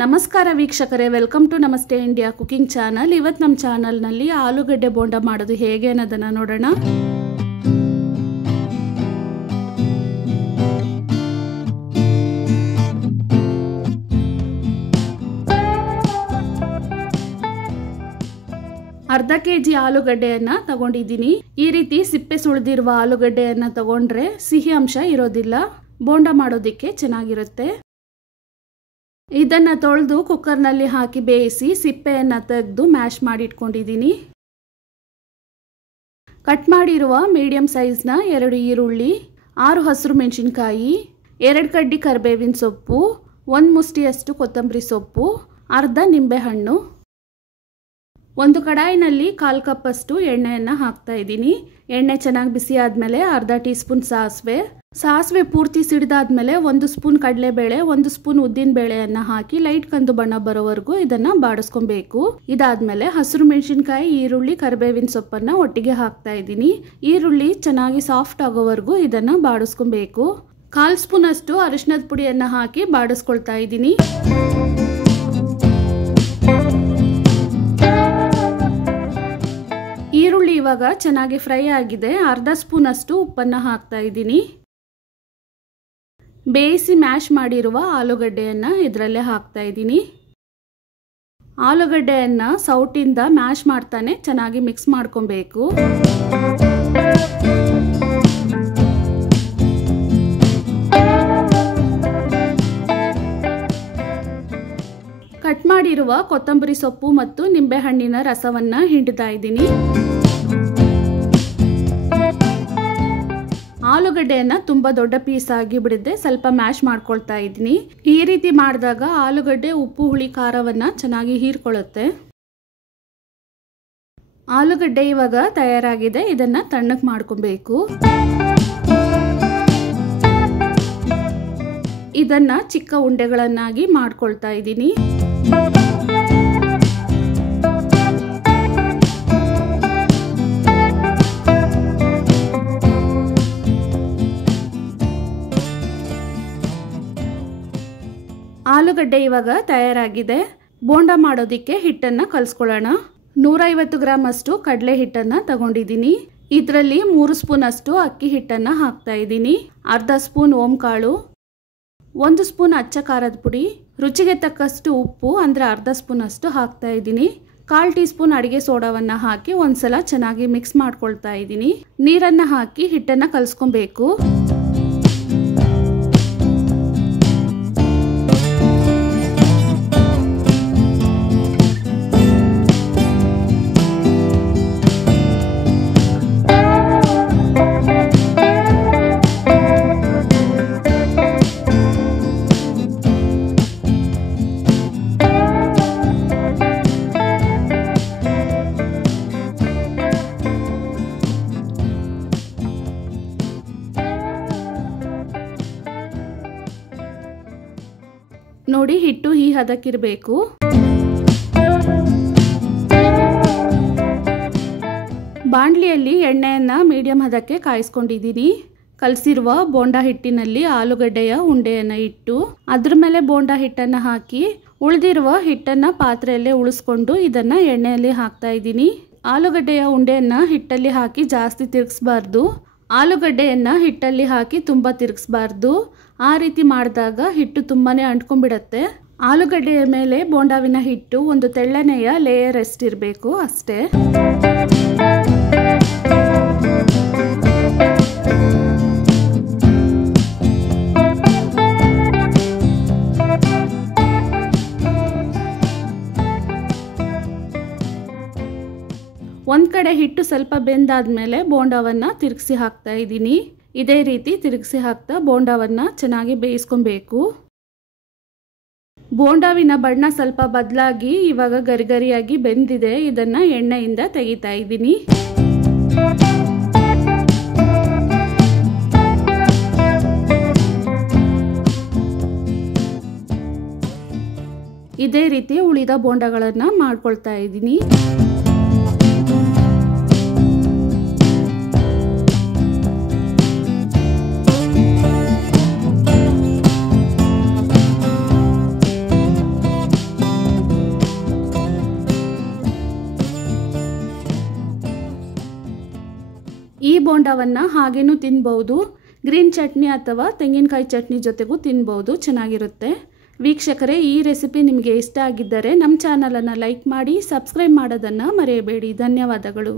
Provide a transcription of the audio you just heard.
ನಮಸ್ಕಾರ ವೀಕ್ಷಕರೇ, welcome to ನಮಸ್ತೆ ಇಂಡಿಯಾ ಕುಕಿಂಗ್ ಚಾನಲ್. ಇವತ್ತು ನಮ್ಮ ಚಾನಲ್ನಲ್ಲಿ ಆಲೂಗಡ್ಡೆ ಬೋಂಡ ಮಾಡೋದು ಹೇಗೆ ಅನ್ನೋದನ್ನು ನೋಡೋಣ. ಅರ್ಧ ಕೆಜಿ ಆಲೂಗಡ್ಡೆಯನ್ನ ತಗೊಂಡಿದ್ದೀನಿ. ಈ ರೀತಿ ಸಿಪ್ಪೆ ಸುಳಿದಿರುವ ಆಲೂಗಡ್ಡೆಯನ್ನ ತಗೊಂಡ್ರೆ ಸಿಹಿ ಅಂಶ ಇರೋದಿಲ್ಲ, ಬೋಂಡ ಮಾಡೋದಿಕ್ಕೆ ಚೆನ್ನಾಗಿರುತ್ತೆ. ಇದನ್ನ ತೊಳೆದು ಕುಕ್ಕರ್ನಲ್ಲಿ ಹಾಕಿ ಬೇಯಿಸಿ ಸಿಪ್ಪೆಯನ್ನ ತೆಗೆದು ಮ್ಯಾಶ್ ಮಾಡಿ ಇಟ್ಕೊಂಡಿದ್ದೀನಿ. ಕಟ್ ಮಾಡಿರುವ ಮೀಡಿಯಂ ಸೈಜ್ನ 2 ಈರುಳ್ಳಿ, 6 ಹಸಿರು ಮೆಣಸಿನಕಾಯಿ, 2 ಕಡ್ಡಿ ಕರಿಬೇವಿನ ಸೊಪ್ಪು, 1 ಮುಷ್ಟಿಯಷ್ಟು ಕೊತ್ತಂಬರಿ ಸೊಪ್ಪು, ಅರ್ಧ ನಿಂಬೆಹಣ್ಣು. ಒಂದು ಕಡಾಯಿನಲ್ಲಿ 1/4 ಕಪ್ಪಷ್ಟು ಎಣ್ಣೆಯನ್ನು ಹಾಕ್ತಾ ಇದ್ದೀನಿ. ಎಣ್ಣೆ ಚೆನ್ನಾಗಿ ಬಿಸಿ ಆದಮೇಲೆ ಅರ್ಧ ಟೀ ಸ್ಪೂನ್ ಸಾಸಿವೆ ಪೂರ್ತಿ ಸಿಡಿದಾದ್ಮೇಲೆ 1 ಸ್ಪೂನ್ ಕಡಲೆಬೇಳೆ, 1 ಸ್ಪೂನ್ ಉದ್ದಿನ ಬೇಳೆಯನ್ನು ಹಾಕಿ ಲೈಟ್ ಕಂದು ಬಣ್ಣ ಬರೋವರೆಗೂ ಇದನ್ನ ಬಾಡಿಸ್ಕೊಬೇಕು. ಇದಾದ್ಮೇಲೆ ಹಸಿರು ಮೆಣಸಿನಕಾಯಿ, ಈರುಳ್ಳಿ, ಕರಿಬೇವಿನ ಸೊಪ್ಪನ್ನು ಒಟ್ಟಿಗೆ ಹಾಕ್ತಾ ಇದ್ದೀನಿ. ಈರುಳ್ಳಿ ಚೆನ್ನಾಗಿ ಸಾಫ್ಟ್ ಆಗೋವರೆಗೂ ಇದನ್ನ ಬಾಡಿಸ್ಕೊಬೇಕು. 1/4 ಸ್ಪೂನ್ ಅಷ್ಟು ಅರಿಶಿನದ ಪುಡಿಯನ್ನು ಹಾಕಿ ಬಾಡಿಸ್ಕೊಳ್ತಾ ಇದ್ದೀನಿ. ಈರುಳ್ಳಿ ಇವಾಗ ಚೆನ್ನಾಗಿ ಫ್ರೈ ಆಗಿದೆ. ಅರ್ಧ ಸ್ಪೂನ್ ಅಷ್ಟು ಉಪ್ಪನ್ನು ಹಾಕ್ತಾ ಇದ್ದೀನಿ. ಬೇಯಿಸಿ ಮ್ಯಾಶ್ ಮಾಡಿರುವ ಆಲೂಗಡ್ಡೆಯನ್ನು ಇದರಲ್ಲೇ ಹಾಕ್ತಾ ಇದ್ದೀನಿ. ಆಲೂಗಡ್ಡೆಯನ್ನು ಸೌಟಿಂದ ಮ್ಯಾಶ್ ಮಾಡ್ತಾನೆ ಚೆನ್ನಾಗಿ ಮಿಕ್ಸ್ ಮಾಡ್ಕೊಬೇಕು. ಕಟ್ ಮಾಡಿರುವ ಕೊತ್ತಂಬರಿ ಸೊಪ್ಪು ಮತ್ತು ನಿಂಬೆಹಣ್ಣಿನ ರಸವನ್ನು ಹಿಂಡ್ತಾ ಇದ್ದೀನಿ. ಆಲೂಗಡ್ಡೆಯನ್ನು ತುಂಬ ದೊಡ್ಡ ಪೀಸ್ ಆಗಿ ಬಿಡದೆ ಸ್ವಲ್ಪ ಮ್ಯಾಶ್ ಮಾಡ್ಕೊಳ್ತಾ ಇದ್ದೀನಿ. ಈ ರೀತಿ ಮಾಡಿದಾಗ ಆಲೂಗಡ್ಡೆ ಉಪ್ಪು ಹುಳಿ ಖಾರವನ್ನು ಚೆನ್ನಾಗಿ ಹೀರ್ಕೊಳ್ಳುತ್ತೆ. ಆಲೂಗಡ್ಡೆ ಇವಾಗ ತಯಾರಾಗಿದೆ. ಇದನ್ನು ತಣ್ಣಗೆ ಮಾಡ್ಕೊಬೇಕು. ಇದನ್ನ ಚಿಕ್ಕ ಉಂಡೆಗಳನ್ನಾಗಿ ಮಾಡ್ಕೊಳ್ತಾ ಇದ್ದೀನಿ. ಆಲೂಗಡ್ಡೆ ಇವಾಗ ತಯಾರಾಗಿದೆ. ಬೋಂಡ ಮಾಡೋದಿಕ್ಕೆ ಹಿಟ್ಟನ್ನು ಕಲಿಸ್ಕೊಳ್ಳೋಣ. 150 ಗ್ರಾಮ್ ಅಷ್ಟು ಕಡಲೆ ಹಿಟ್ಟನ್ನು ತಗೊಂಡಿದ್ದೀನಿ. ಇದರಲ್ಲಿ 3 ಸ್ಪೂನ್ ಅಷ್ಟು ಅಕ್ಕಿ ಹಿಟ್ಟನ್ನು ಹಾಕ್ತಾ ಇದ್ದೀನಿ. ಅರ್ಧ ಸ್ಪೂನ್ ಓಂಕಾಳು, 1 ಸ್ಪೂನ್ ಅಚ್ಚ ಖಾರದ ಪುಡಿ, ರುಚಿಗೆ ತಕ್ಕಷ್ಟು ಉಪ್ಪು ಅಂದರೆ ಅರ್ಧ ಸ್ಪೂನ್ ಅಷ್ಟು ಹಾಕ್ತಾ ಇದ್ದೀನಿ. 1/4 ಟೀ ಸ್ಪೂನ್ ಅಡಿಗೆ ಸೋಡಾವನ್ನು ಹಾಕಿ ಒಂದ್ಸಲ ಚೆನ್ನಾಗಿ ಮಿಕ್ಸ್ ಮಾಡ್ಕೊಳ್ತಾ ಇದ್ದೀನಿ. ನೀರನ್ನು ಹಾಕಿ ಹಿಟ್ಟನ್ನು ಕಲಿಸ್ಕೊಬೇಕು. ನೋಡಿ, ಹಿಟ್ಟು ಈ ಹದಕ್ಕಿರಬೇಕು. ಬಾಣಲಿಯಲ್ಲಿ ಎಣ್ಣೆಯನ್ನು ಮೀಡಿಯಂ ಹದಕ್ಕೆ ಕಾಯಿಸ್ಕೊಂಡಿದ್ದೀನಿ. ಕಲಸಿರುವ ಬೋಂಡ ಹಿಟ್ಟಿನಲ್ಲಿ ಆಲೂಗಡ್ಡೆಯ ಉಂಡೆಯನ್ನು ಇಟ್ಟು ಅದ್ರ ಮೇಲೆ ಬೋಂಡ ಹಿಟ್ಟನ್ನು ಹಾಕಿ ಉಳಿದಿರುವ ಹಿಟ್ಟನ್ನು ಪಾತ್ರೆಯಲ್ಲೇ ಉಳಿಸ್ಕೊಂಡು ಇದನ್ನು ಎಣ್ಣೆಯಲ್ಲಿ ಹಾಕ್ತಾ ಇದ್ದೀನಿ. ಆಲೂಗಡ್ಡೆಯ ಉಂಡೆಯನ್ನು ಹಿಟ್ಟಲ್ಲಿ ಹಾಕಿ ಜಾಸ್ತಿ ತಿರುಗಿಸ್ಬಾರ್ದು. ಆಲೂಗಡ್ಡೆಯನ್ನು ಹಿಟ್ಟಲ್ಲಿ ಹಾಕಿ ತುಂಬ ತಿರುಗಿಸ್ಬಾರ್ದು. ಆ ರೀತಿ ಮಾಡಿದಾಗ ಹಿಟ್ಟು ತುಂಬಾನೇ ಅಂಟ್ಕೊಂಡ್ಬಿಡತ್ತೆ. ಆಲೂಗಡ್ಡೆಯ ಮೇಲೆ ಬೋಂಡಾವಿನ ಹಿಟ್ಟು ಒಂದು ತೆಳ್ಳನೆಯ ಲೇಯರ್ ಎಷ್ಟಿರಬೇಕು ಅಷ್ಟೇ. ಒಂದು ಕಡೆ ಹಿಟ್ಟು ಸ್ವಲ್ಪ ಬೆಂದಾದ್ಮೇಲೆ ಬೋಂಡವನ್ನು ತಿರುಗಿಸಿ ಹಾಕ್ತಾ ಇದ್ದೀನಿ. ಇದೇ ರೀತಿ ತಿರುಗಿಸಿ ಹಾಕ್ತಾ ಬೋಂಡವನ್ನು ಚೆನ್ನಾಗಿ ಬೇಯಿಸ್ಕೊಬೇಕು. ಬೋಂಡಾವಿನ ಬಣ್ಣ ಸ್ವಲ್ಪ ಬದಲಾಗಿ ಇವಾಗ ಗರಿಗರಿಯಾಗಿ ಬೆಂದಿದೆ. ಇದನ್ನು ಎಣ್ಣೆಯಿಂದ ತೆಗಿತಾ ಇದ್ದೀನಿ. ಇದೇ ರೀತಿ ಉಳಿದ ಬೋಂಡಗಳನ್ನು ಮಾಡ್ಕೊಳ್ತಾ ಇದ್ದೀನಿ. ಈ ಬೋಂಡವನ್ನು ಹಾಗೇನೂ ತಿನ್ಬೋದು, ಗ್ರೀನ್ ಚಟ್ನಿ ಅಥವಾ ತೆಂಗಿನಕಾಯಿ ಚಟ್ನಿ ಜೊತೆಗೂ ತಿನ್ಬೋದು, ಚೆನ್ನಾಗಿರುತ್ತೆ. ವೀಕ್ಷಕರೇ, ಈ ರೆಸಿಪಿ ನಿಮಗೆ ಇಷ್ಟ ಆಗಿದ್ದರೆ ನಮ್ಮ ಚಾನಲನ್ನು ಲೈಕ್ ಮಾಡಿ, ಸಬ್ಸ್ಕ್ರೈಬ್ ಮಾಡೋದನ್ನು ಮರೆಯಬೇಡಿ. ಧನ್ಯವಾದಗಳು.